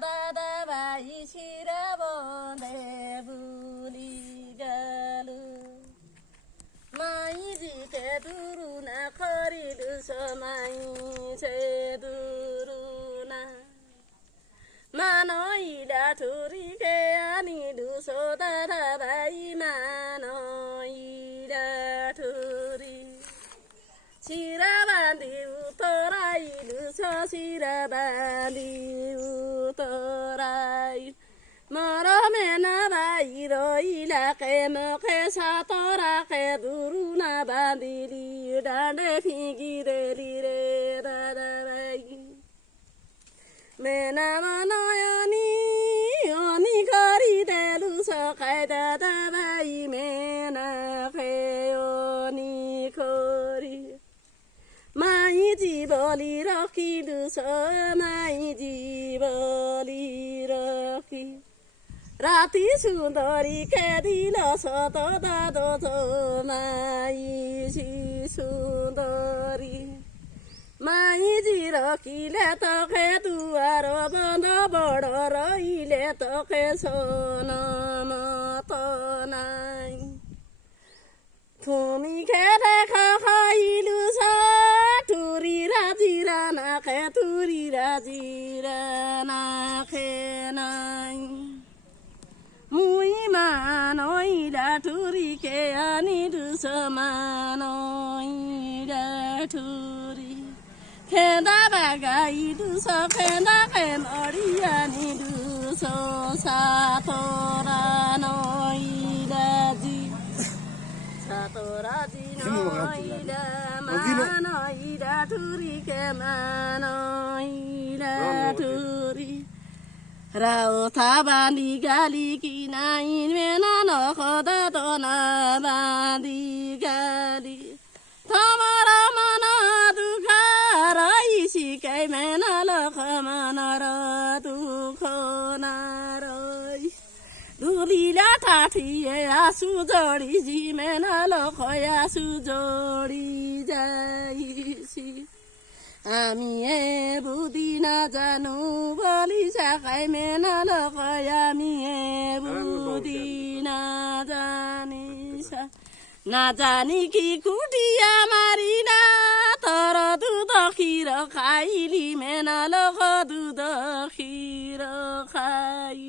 দাদা ভাই শিরা বন্ধে ভুলি গেল মাই জিতে দুরু না খরিলু সমাই সে দুরু না মানইলা ঠুরি কে আনিলু সো দাদা ভাই মানইলা ঠুরি শিরা বাঁধি উতরাইলু শিরা বাঁধি উতরাই মরমে না ভাই রইলা কে মুখে সাতরাকে দুরু না বাঁধিলি ডাঁডে ফিগিরেলি রে দাদা ভাই মেনা মনয়নি অনি করি দেলু সখাই দাদা ভাই মেনা খেয়নি করি মাই জীবলি রখিলু মাই জীবলি রখি রাতি সুন্দরী কে দিল সত দাদ মাই সুন্দরী মাই জি রখিলে তোকে দুয়ার বন্ধ বড় রইলে তোকে সোন মত নাই তুমি খেলে খাইলু ঠুরি রাজিরা না খে তুরি রাজিরা না খে নাই মুই মানইলা ঠুরি কে আনিলু সমানইলা ঠুরি খেদা বাগাইলু খেদা খে নড়িয়ানিলু সাতরা নইলা জি সাতরা জি নইলা মানইলা ঠুরি কে মানইলা ঠুরি রাও থাবানি গালি কি নাই মেনা নখদা দনা বাঁধি গালি থমর মন দুঃখ রইছি কে মেনা লখ মনর দুঃখ না রই দুলিলা ঠাঠিয়ে আসু জড়ি জি মেনা লখ আসু জড়ি যাইছি আমি এ বুদ্ধি না জানো বলি শাখাই মেনা লখাই আমি এ বুদ্ধি না জানি না জানি কি কুটিয়া মারি না তোর দুধ ক্ষীর খাইলি মেনা লখ দুধ ক্ষীর খাই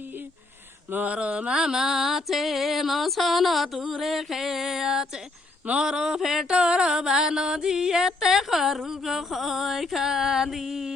মর মামাছে মসন দূরে খেয়াছে মর ফেটর বান জিয়েতে খরুক খয় খাদিলা